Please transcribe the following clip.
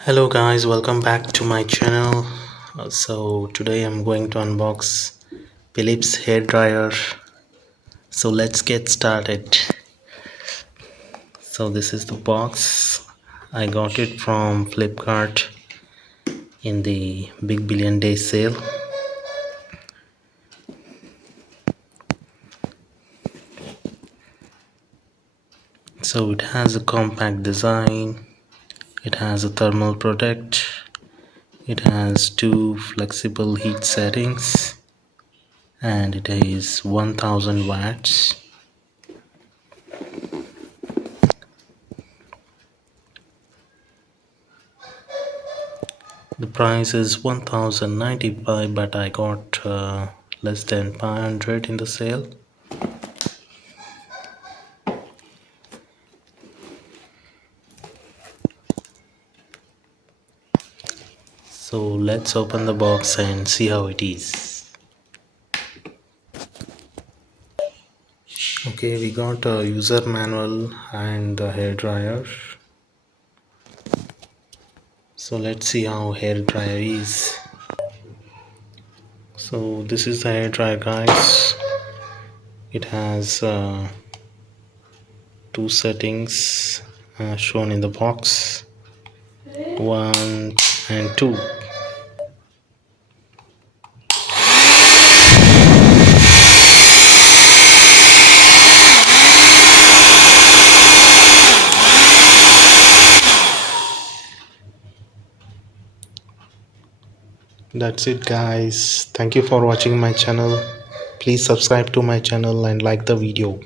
Hello guys, welcome back to my channel. So today I'm going to unbox Philips hair dryer. So let's get started. So this is the box. I got it from Flipkart in the Big Billion Day sale. So it has a compact design. It has a thermal protect. It has two flexible heat settings and it is 1000 watts. The price is 1095, but I got less than 500 in the sale. So let's open the box and see how it is. Okay, we got a user manual and a hair dryer. So let's see how hair dryer is. So this is the hair dryer, guys. It has two settings shown in the box, 1 and 2. That's it guys. Thank you for watching my channel. Please subscribe to my channel and like the video.